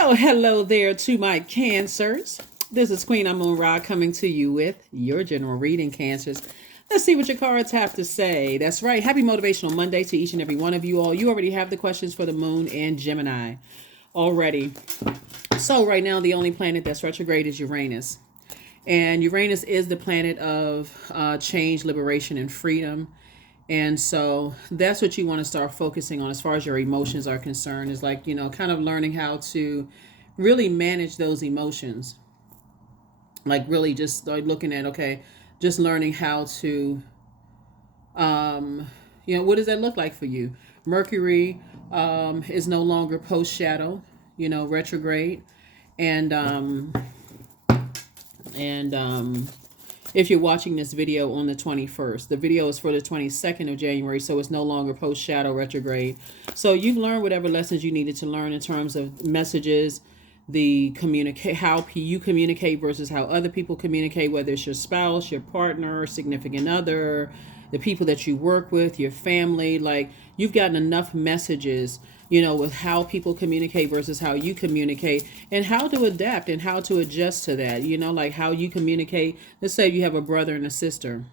Oh, hello there to my cancers. This is Queen Amun Ra coming to you with your general reading, cancers. Let's see what your cards have to say. That's right. Happy Motivational Monday to each and every one of you all. You already have the questions for the moon and Gemini already. So right now, the only planet that's retrograde is Uranus. And Uranus is the planet of change, liberation, and freedom. And so that's what you want to start focusing on as far as your emotions are concerned, is like, kind of learning how to really manage those emotions. Like really just start looking at, okay, just learning how to, what does that look like for you? Mercury is no longer post shadow, retrograde. And, and if you're watching this video on the 21st, the video is for the 22nd of January, so it's no longer post shadow retrograde. So you've learned whatever lessons you needed to learn in terms of messages, the communicate, how you communicate versus how other people communicate, whether it's your spouse, your partner, significant other, the people that you work with, your family. Like, you've gotten enough messages, with how people communicate versus how you communicate, and how to adapt and how to adjust to that, like how you communicate. Let's say you have a brother and a sister.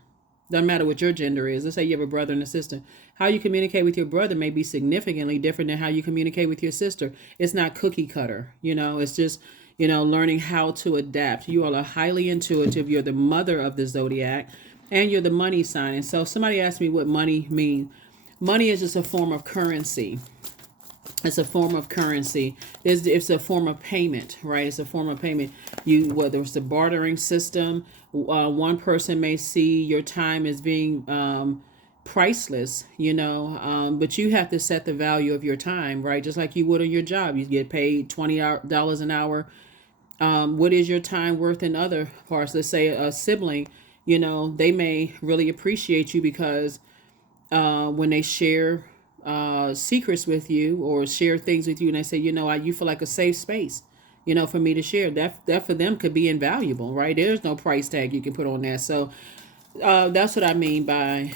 Doesn't matter what your gender is. Let's say you have a brother and a sister. How you communicate with your brother may be significantly different than how you communicate with your sister. It's not cookie cutter, it's just, learning how to adapt. You all are highly intuitive. You're the mother of the zodiac, and you're the money sign. And so somebody asked me what money means. Money is just a form of currency. It's a form of currency. It's a form of payment, right? It's a form of payment. Whether it's a bartering system, one person may see your time as being priceless, but you have to set the value of your time, right? Just like you would on your job. You get paid $20 an hour. What is your time worth in other parts? Let's say a sibling, they may really appreciate you because when they share secrets with you or share things with you, and they say, you feel like a safe space, for me to share. That for them could be invaluable, right? There's no price tag you can put on that. So that's what I mean by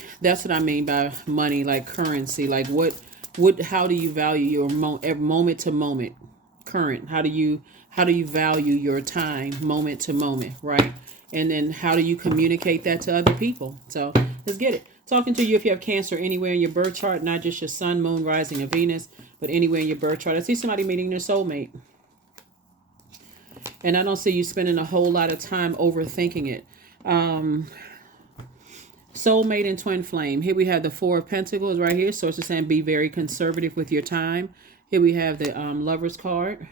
money, like currency. Like how do you value your moment to moment current? How do you value your time moment to moment, right? And then how do you communicate that to other people? So let's get it. Talking to you if you have Cancer anywhere in your birth chart, not just your sun, moon, rising, or Venus, but anywhere in your birth chart. I see somebody meeting their soulmate. And I don't see you spending a whole lot of time overthinking it. Soulmate and twin flame. Here we have the Four of Pentacles right here. Source is saying be very conservative with your time. Here we have the Lover's card.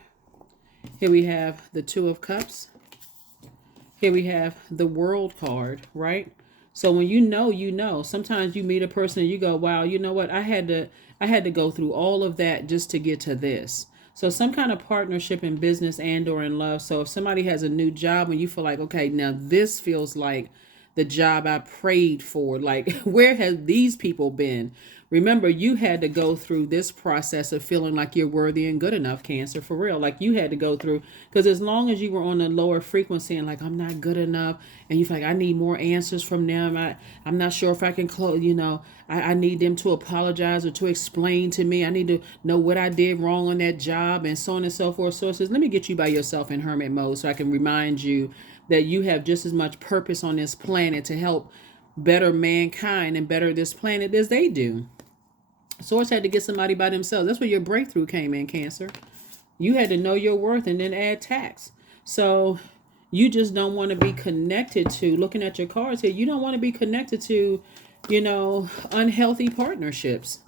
Here we have the Two of Cups. Here we have the World card, right? So when sometimes you meet a person and you go, wow, you know what? I had to go through all of that just to get to this. So some kind of partnership in business and or in love. So if somebody has a new job and you feel like, okay, now this feels like the job I prayed for, like where have these people been? Remember, you had to go through this process of feeling like you're worthy and good enough, Cancer, for real. Like you had to go through, because as long as you were on a lower frequency and like, I'm not good enough, and you feel like I need more answers from them. I'm not sure if I can close, I need them to apologize or to explain to me. I need to know what I did wrong on that job and so on and so forth. Sources, let me get you by yourself in hermit mode so I can remind you that you have just as much purpose on this planet to help better mankind and better this planet as they do. Source had to get somebody by themselves. That's where your breakthrough came in, Cancer. You had to know your worth and then add tax. So you just don't want to be connected to, looking at your cards here, you don't want to be connected to, unhealthy partnerships.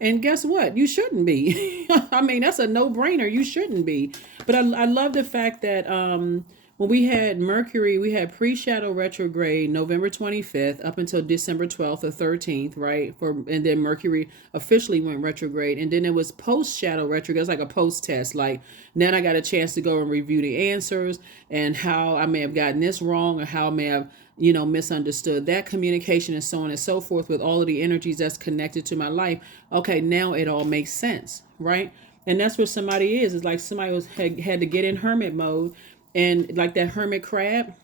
And guess what? You shouldn't be. I mean, that's a no-brainer. You shouldn't be. But I love the fact that when we had Mercury, we had pre-shadow retrograde November 25th up until December 12th or 13th, right? And then Mercury officially went retrograde. And then it was post-shadow retrograde. It was like a post-test. Like, then I got a chance to go and review the answers and how I may have gotten this wrong or how I may have, misunderstood that communication and so on and so forth with all of the energies that's connected to my life. Okay, now it all makes sense, right? And that's where somebody is. It's like somebody had to get in hermit mode and like that hermit crab,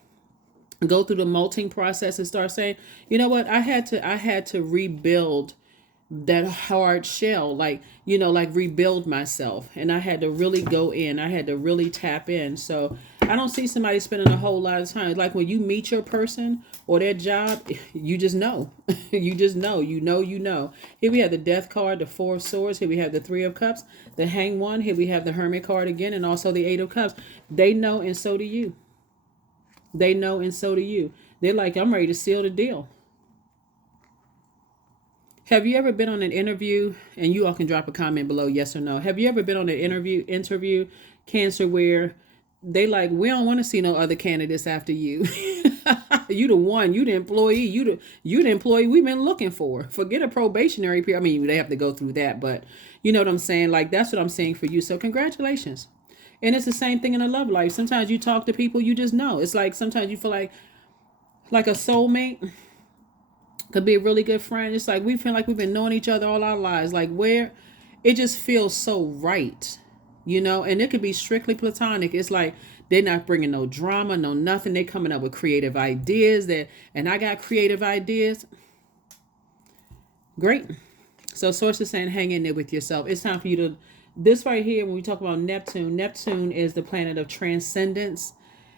go through the molting process and start saying, you know what, I had to rebuild that hard shell, like, like rebuild myself. And I had to really go in. I had to really tap in. So I don't see somebody spending a whole lot of time. Like when you meet your person or their job, you just know. You just know. You know. Here we have the Death card, the Four of Swords. Here we have the Three of Cups, the Hanged One. Here we have the Hermit card again, and also the Eight of Cups. They know, and so do you. They know, and so do you. They're like, I'm ready to seal the deal. Have you ever been on an interview, and you all can drop a comment below, yes or no. Have you ever been on an interview, Cancer, where they like, we don't want to see no other candidates after you. You the one, you the employee, you the employee we've been looking for. Forget a probationary period. I mean, they have to go through that, but you know what I'm saying? Like, that's what I'm saying for you. So congratulations. And it's the same thing in a love life. Sometimes you talk to people, you just know. It's like sometimes you feel like a soulmate could be a really good friend. It's like we feel like we've been knowing each other all our lives. Like where it just feels so right, and it could be strictly platonic. It's like they're not bringing no drama, no nothing. They coming up with creative ideas and I got creative ideas. Great. So source is saying hang in there with yourself. It's time for you to, this right here, when we talk about Neptune is the planet of transcendence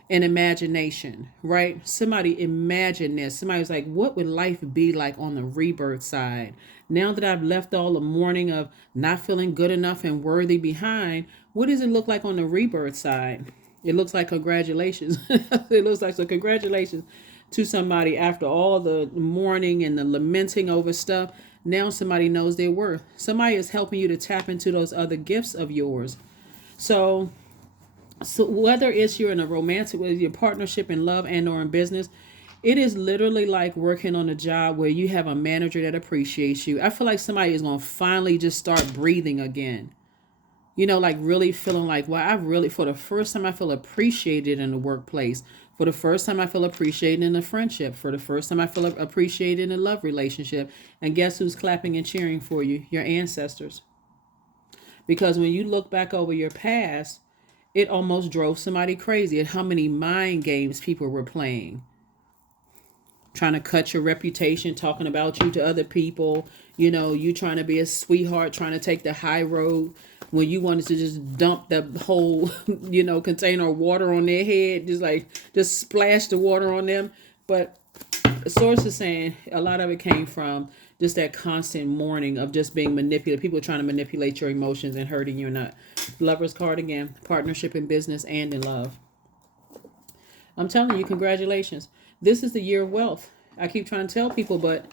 and imagination, right? Somebody imagine this. Somebody was like, what would life be like on the rebirth side? Now that I've left all the mourning of not feeling good enough and worthy behind, what does it look like on the rebirth side? It looks like congratulations. It looks like, so congratulations to somebody after all the mourning and the lamenting over stuff. Now somebody knows their worth. Somebody is helping you to tap into those other gifts of yours. So whether it's you're in a romantic with your partnership in love and or in business, it is literally like working on a job where you have a manager that appreciates you. I feel like somebody is going to finally just start breathing again. Like really feeling like, well, for the first time I feel appreciated in the workplace. For the first time I feel appreciated in a friendship. For the first time I feel appreciated in a love relationship. And guess who's clapping and cheering for you? Your ancestors. Because when you look back over your past, it almost drove somebody crazy at how many mind games people were playing. Trying to cut your reputation, talking about you to other people. You trying to be a sweetheart, trying to take the high road when you wanted to just dump the whole, container of water on their head. Just splash the water on them. But the source is saying a lot of it came from just that constant mourning of just being manipulated. People trying to manipulate your emotions and hurting you or not. Lover's card again. Partnership in business and in love. I'm telling you, congratulations. This is the year of wealth. I keep trying to tell people, but,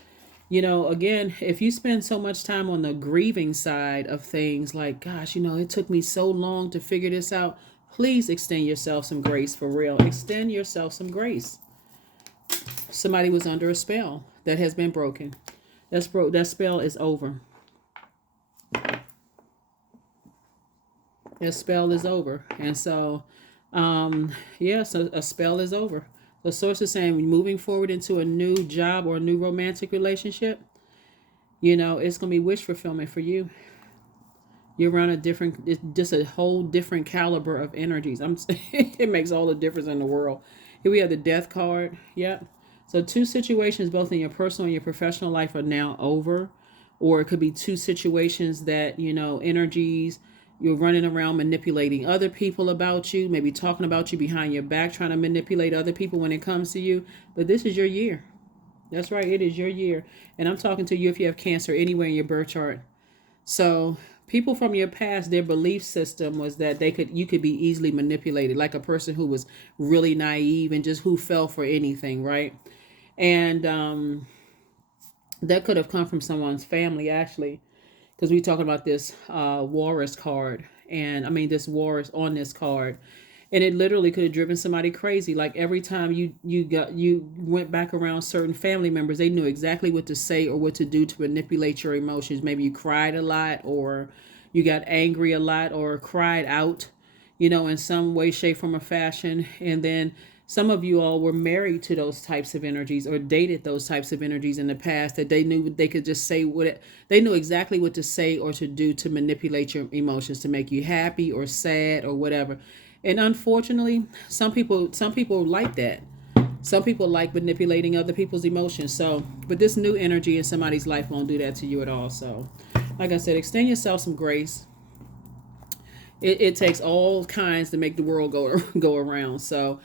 again, if you spend so much time on the grieving side of things, like, gosh, it took me so long to figure this out. Please extend yourself some grace for real. Extend yourself some grace. Somebody was under a spell that has been broken. That spell is over. That spell is over. And so, so a spell is over. The source is saying moving forward into a new job or a new romantic relationship, it's going to be wish fulfillment for you. You're around just a whole different caliber of energies. It makes all the difference in the world. Here we have the Death card. Yep. So two situations, both in your personal and your professional life, are now over. Or it could be two situations that, energies, you're running around manipulating other people about you, maybe talking about you behind your back, trying to manipulate other people when it comes to you. But this is your year. That's right. It is your year. And I'm talking to you if you have Cancer anywhere in your birth chart. So people from your past, their belief system was that you could be easily manipulated, like a person who was really naive and just who fell for anything, right? And that could have come from someone's family, actually, because we're talking about this Walrus card. And I mean, this Walrus on this card. And it literally could have driven somebody crazy. Like every time you went back around certain family members, they knew exactly what to say or what to do to manipulate your emotions. Maybe you cried a lot, or you got angry a lot, or cried out, in some way, shape, form, or fashion. And then some of you all were married to those types of energies or dated those types of energies in the past, that they knew they could just say they knew exactly what to say or to do to manipulate your emotions, to make you happy or sad or whatever. And unfortunately, some people like that. Some people like manipulating other people's emotions. So, but this new energy in somebody's life won't do that to you at all. So, like I said, extend yourself some grace. It takes all kinds to make the world go around. So,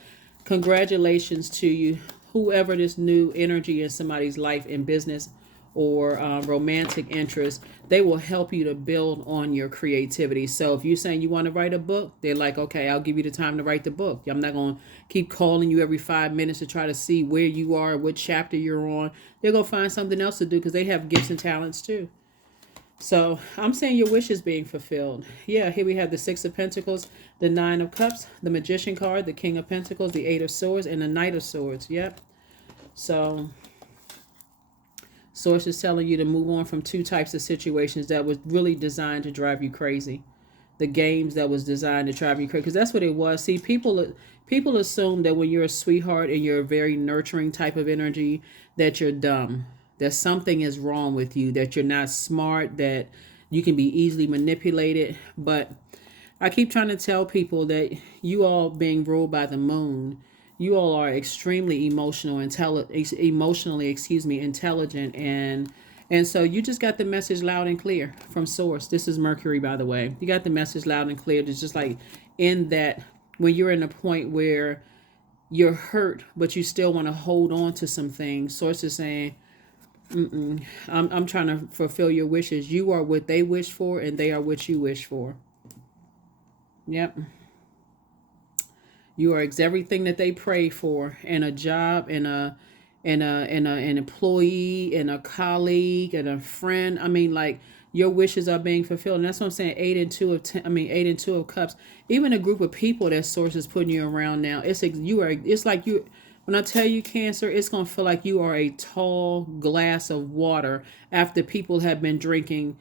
congratulations to you, whoever this new energy in somebody's life in business or romantic interest. They will help you to build on your creativity. So if you're saying you want to write a book, they're like, okay, I'll give you the time to write the book. I'm not going to keep calling you every 5 minutes to try to see where you are, what chapter you're on. They're going to find something else to do because they have gifts and talents too. So I'm saying your wish is being fulfilled. Yeah, here we have the Six of Pentacles, the Nine of Cups, the Magician card, the King of Pentacles, the Eight of Swords, and the Knight of Swords. Yep. So Source is telling you to move on from two types of situations that was really designed to drive you crazy. The games that was designed to drive you crazy. Because that's what it was. See, people assume that when you're a sweetheart and you're a very nurturing type of energy, that you're dumb. That something is wrong with you. That you're not smart. That you can be easily manipulated. But I keep trying to tell people that you all being ruled by the moon, you all are extremely emotionally intelligent, and so you just got the message loud and clear from Source. This is Mercury, by the way. You got the message loud and clear. It's just like in that when you're in a point where you're hurt, but you still want to hold on to some things. Source is saying, I'm trying to fulfill your wishes. You are what they wish for, and they are what you wish for. Yep. You are everything that they pray for, and a job, and an employee, and a colleague, and a friend. I mean, like your wishes are being fulfilled, and that's what I'm saying. 8 and 2 of Cups. Even a group of people that Source is putting you around now. It's like you. When I tell you, Cancer, it's gonna feel like you are a tall glass of water after people have been drinking,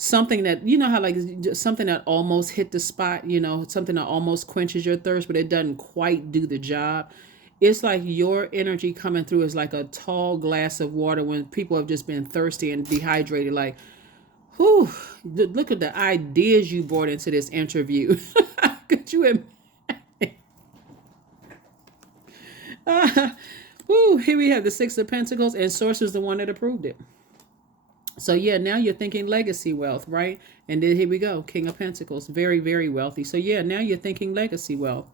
something that, how like something that almost hit the spot, something that almost quenches your thirst, but it doesn't quite do the job. It's like your energy coming through is like a tall glass of water when people have just been thirsty and dehydrated. Like, whew, look at the ideas you brought into this interview. Could you imagine? Here we have the Six of Pentacles, and Source is the one that approved it. So yeah, now you're thinking legacy wealth, right? And then here we go, King of Pentacles, very, very wealthy. So yeah, now you're thinking legacy wealth.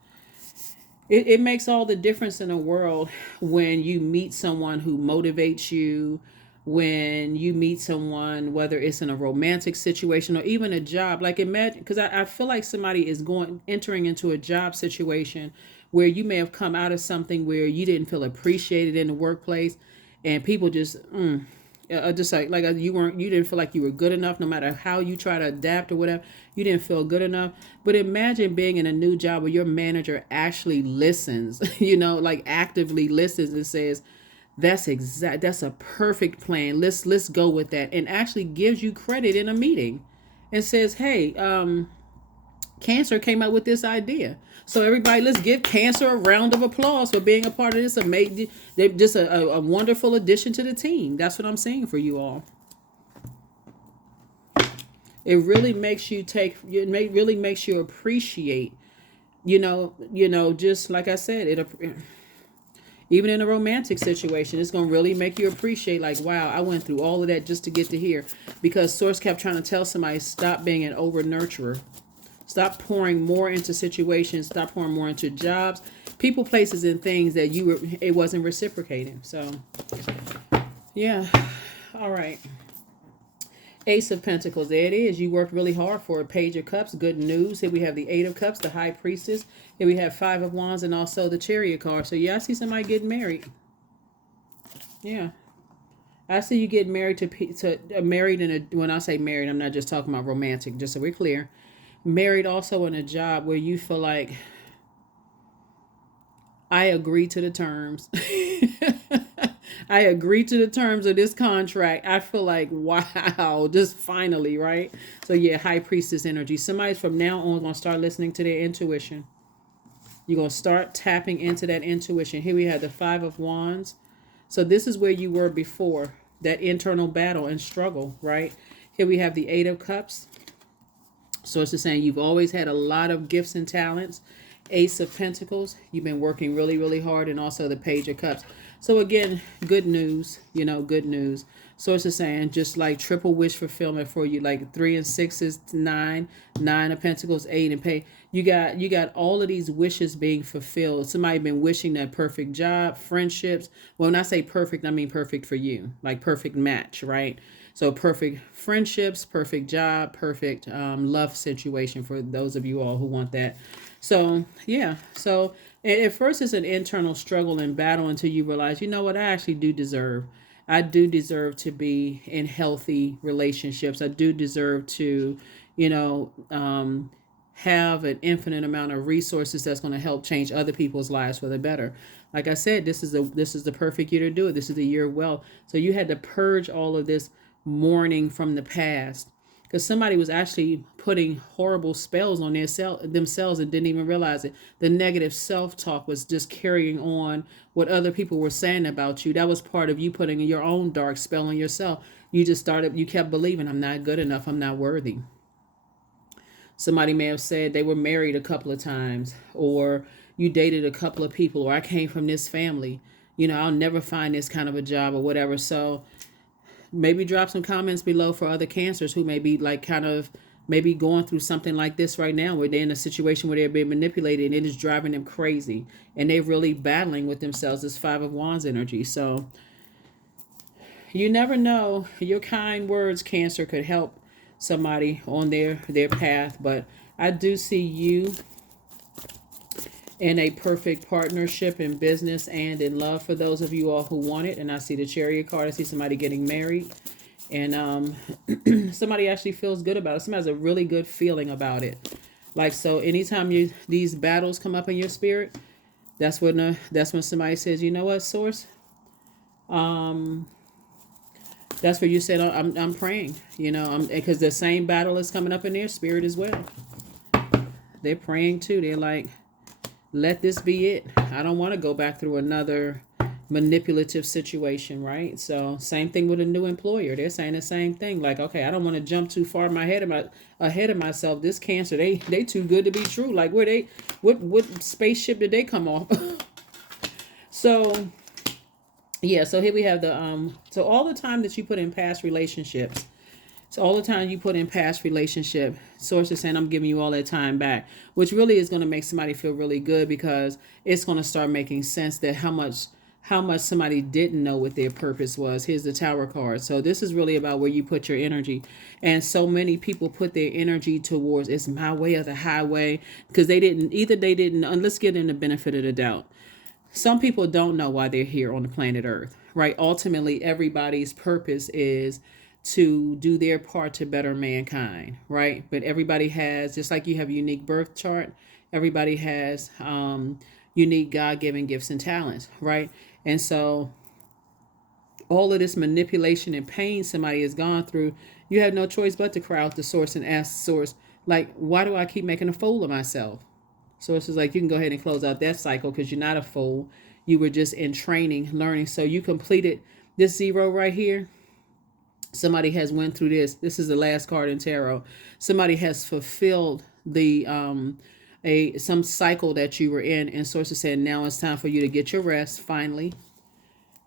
It makes all the difference in the world when you meet someone who motivates you, when you meet someone, whether it's in a romantic situation or even a job. Like imagine, because I feel like somebody is entering into a job situation where you may have come out of something where you didn't feel appreciated in the workplace, and people just you didn't feel like you were good enough. No matter how you try to adapt or whatever, you didn't feel good enough. But imagine being in a new job where your manager actually listens, like actively listens and says, that's a perfect plan, let's go with that, and actually gives you credit in a meeting and says, hey, Cancer came up with this idea. So everybody, let's give Cancer a round of applause for being a part of this. They're just a wonderful addition to the team. That's what I'm saying for you all. It really makes you really makes you appreciate, just like I said, even in a romantic situation, it's going to really make you appreciate, like, wow, I went through all of that just to get to here. Because Source kept trying to tell somebody, stop being an over nurturer. Stop pouring more into situations. Stop pouring more into jobs, people, places, and things that it wasn't reciprocating. So, yeah. All right. Ace of Pentacles. There it is. You worked really hard for a Page of Cups. Good news. Here we have the Eight of Cups, the High Priestess. Here we have Five of Wands, and also the Chariot card. So, yeah, I see somebody getting married. Yeah. I see you get married when I say married, I'm not just talking about romantic, just so we're clear. Married also in a job where you feel like, I agree to the terms. I agree to the terms of this contract. I feel like, wow, just finally, right? So yeah, High Priestess energy. Somebody's from now on going to start listening to their intuition. You're going to start tapping into that intuition. Here we have the Five of Wands. So this is where you were before, that internal battle and struggle, right? Here we have the Eight of Cups. So it's just saying you've always had a lot of gifts and talents, Ace of Pentacles. You've been working really, really hard, and also the Page of Cups. So again, good news, good news. Source is saying just like triple wish fulfillment for you, like 3 and 6 is 9, 9 of Pentacles, 8 and pay. You got all of these wishes being fulfilled. Somebody been wishing that perfect job, friendships. Well, when I say perfect, I mean perfect for you, like perfect match, right? So perfect friendships, perfect job, perfect love situation for those of you all who want that. So yeah, so at first it's an internal struggle and battle until you realize, you know what, I actually do deserve. I do deserve to be in healthy relationships. I do deserve to, you know, have an infinite amount of resources that's going to help change other people's lives for the better. Like I said, this is the perfect year to do it. This is the year of wealth. So you had to purge all of this mourning from the past, because somebody was actually putting horrible spells on themselves and didn't even realize it. The negative self-talk was just carrying on what other people were saying about you. That was part of you putting your own dark spell on yourself. You kept believing, I'm not good enough, I'm not worthy. Somebody may have said they were married a couple of times, or you dated a couple of people, or I came from this family. I'll never find this kind of a job or whatever. So maybe drop some comments below for other cancers who may be like kind of maybe going through something like this right now, where they're in a situation where they're being manipulated and it is driving them crazy and they're really battling with themselves. This 5 of Wands energy. So you never know, your kind words, Cancer, could help somebody on their path. But I do see you in a perfect partnership in business and in love, for those of you all who want it. And I see the Chariot card. I see somebody getting married, and somebody actually feels good about it. Somebody has a really good feeling about it. Like, so anytime these battles come up in your spirit, that's when somebody says, you know what, Source, that's where you said, I'm praying, because the same battle is coming up in their spirit as well. They're praying too. They're like, let this be it. I don't want to go back through another manipulative situation, right? So same thing with a new employer. They're saying the same thing. Like, okay, I don't want to jump too far ahead of myself. This Cancer, they too good to be true. Like, what spaceship did they come off? So yeah, so here we have so all the time that you put in past relationships. So all the time you put in past relationship, Source is saying, I'm giving you all that time back, which really is going to make somebody feel really good, because it's going to start making sense that how much somebody didn't know what their purpose was. Here's the Tower card. So this is really about where you put your energy. And so many people put their energy towards, it's my way or the highway, because they didn't, and let's get in the benefit of the doubt. Some people don't know why they're here on the planet Earth, right? Ultimately, everybody's purpose is to do their part to better mankind, right? But everybody has, just like you have a unique birth chart, everybody has unique God-given gifts and talents, right? And so all of this manipulation and pain somebody has gone through, you have no choice but to cry out to Source and ask Source, like, why do I keep making a fool of myself? Source is like, you can go ahead and close out that cycle, because you're not a fool. You were just in training, learning. So you completed this 0 right here. Somebody has went through this. This is the last card in tarot. Somebody has fulfilled the some cycle that you were in, and Source is saying, now it's time for you to get your rest finally.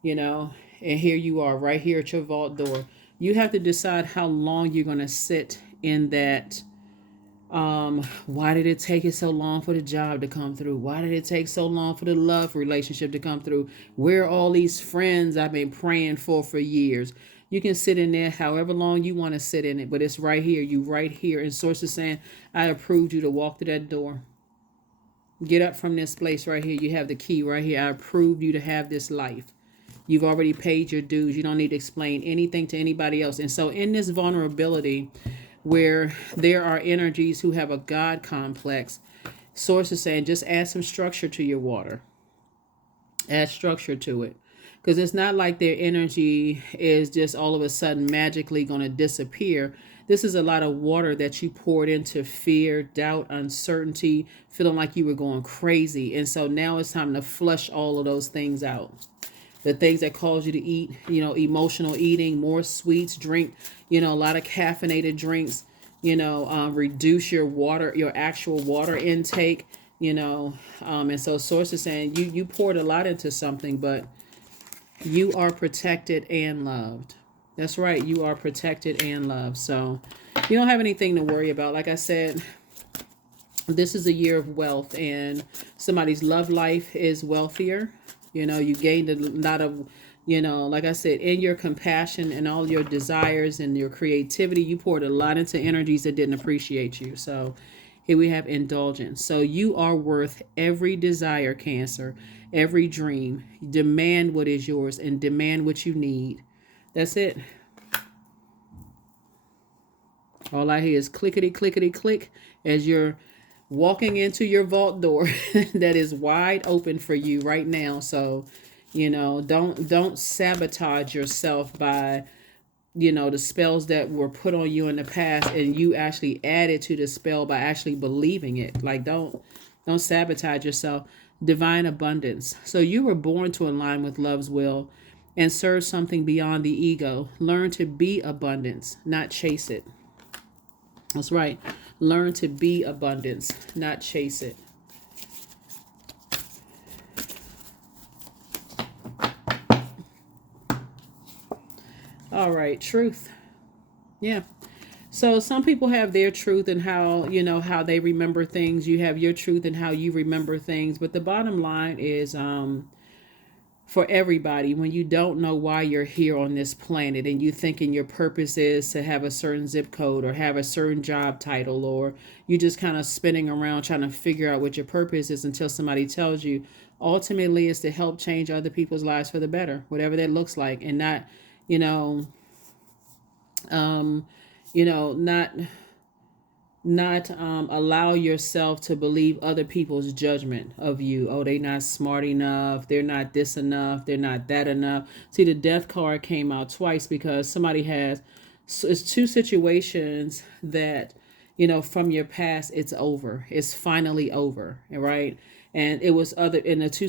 And here you are right here at your vault door. You have to decide how long you're going to sit in that. Why did it take it so long for the job to come through? Why did it take so long for the love relationship to come through? Where are all these friends I've been praying for years? You can sit in there however long you want to sit in it, but it's right here. You right here. And Source is saying, I approved you to walk through that door. Get up from this place right here. You have the key right here. I approved you to have this life. You've already paid your dues. You don't need to explain anything to anybody else. And so in this vulnerability, where there are energies who have a God complex, Source is saying, just add some structure to your water. Add structure to it. Because it's not like their energy is just all of a sudden magically going to disappear. This is a lot of water that you poured into fear, doubt, uncertainty, feeling like you were going crazy. And so now it's time to flush all of those things out. The things that cause you to eat, emotional eating, more sweets, drink, a lot of caffeinated drinks, reduce your actual water intake. you know. And so source is saying you poured a lot into something, but you are protected and loved. That's right. You are protected and loved. So you don't have anything to worry about. Like I said, this is a year of wealth, and somebody's love life is wealthier. You gained a lot of, like I said, in your compassion and all your desires and your creativity, you poured a lot into energies that didn't appreciate you. So here we have indulgence. So you are worth every desire, Cancer, every dream. Demand what is yours and demand what you need. That's it. All I hear is clickety, clickety, click as you're walking into your vault door that is wide open for you right now. So, don't sabotage yourself by, the spells that were put on you in the past, and you actually added to the spell by actually believing it. Like, don't sabotage yourself. Divine abundance. So you were born to align with love's will and serve something beyond the ego. Learn to be abundance, not chase it. That's right. Learn to be abundance, not chase it. All right, truth. Yeah. So some people have their truth and how they remember things. You have your truth and how you remember things. But the bottom line is for everybody, when you don't know why you're here on this planet and you thinking your purpose is to have a certain zip code or have a certain job title, or you just kind of spinning around trying to figure out what your purpose is until somebody tells you, ultimately is to help change other people's lives for the better, whatever that looks like. And not, you know, not allow yourself to believe other people's judgment of you. Oh, they not smart enough, they're not this enough, they're not that enough. See, the death card came out twice because somebody has, so it's two situations that, from your past, it's over, it's finally over, right? And it was other in the two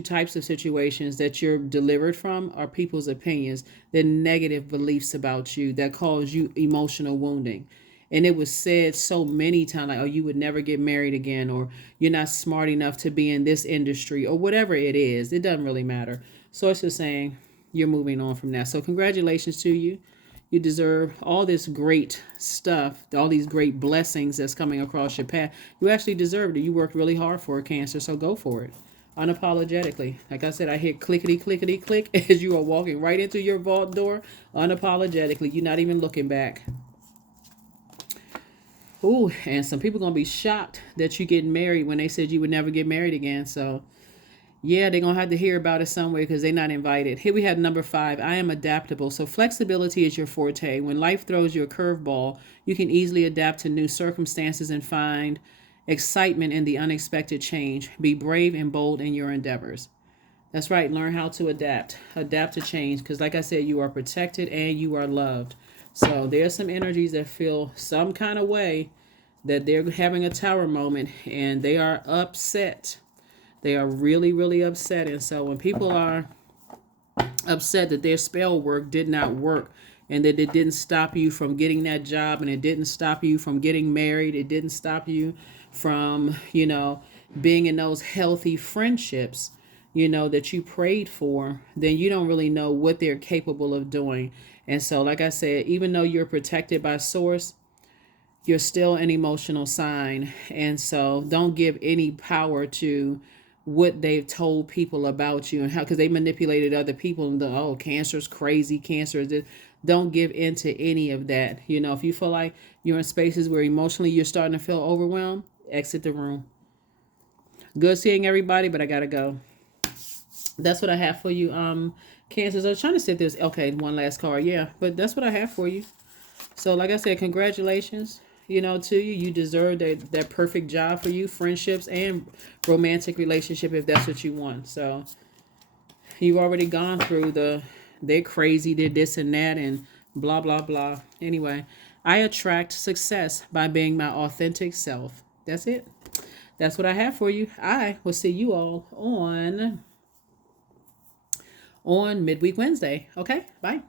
types of situations that you're delivered from are people's opinions, their negative beliefs about you that cause you emotional wounding. And it was said so many times, like, oh, you would never get married again, or you're not smart enough to be in this industry, or whatever it is. It doesn't really matter. So it's just saying you're moving on from that. So congratulations to you. You deserve all this great stuff, all these great blessings that's coming across your path. You actually deserved it. You worked really hard for it, Cancer, so go for it. Unapologetically. Like I said, I hear clickety, clickety, click as you are walking right into your vault door. Unapologetically. You're not even looking back. Ooh, and some people gonna be shocked that you getting married when they said you would never get married again. So yeah, they're gonna have to hear about it somewhere because they're not invited. Here we have number 5. I am adaptable. So flexibility is your forte. When life throws you a curveball, you can easily adapt to new circumstances and find excitement in the unexpected change. Be brave and bold in your endeavors. That's right. Learn how to adapt. Adapt to change. Because like I said, you are protected and you are loved. So there's some energies that feel some kind of way that they're having a tower moment and they are upset. They are really, really upset. And so when people are upset that their spell work did not work and that it didn't stop you from getting that job and it didn't stop you from getting married, it didn't stop you from, being in those healthy friendships, that you prayed for, then you don't really know what they're capable of doing. And so, like I said, even though you're protected by source, you're still an emotional sign. And so don't give any power to what they've told people about you and how, because they manipulated other people and oh, Cancer's crazy, Cancer is this. Don't give into any of that. If you feel like you're in spaces where emotionally you're starting to feel overwhelmed, exit the room. Good seeing everybody, but I gotta go. That's what I have for you. Cancers. I was trying to set this. Okay, one last card. Yeah, but that's what I have for you. So like I said, congratulations, to you. You deserve that perfect job for you, friendships and romantic relationship if that's what you want. So you've already gone through they're crazy, they're this and that and blah, blah, blah. Anyway, I attract success by being my authentic self. That's it. That's what I have for you. I will see you all on Midweek Wednesday. Okay, bye.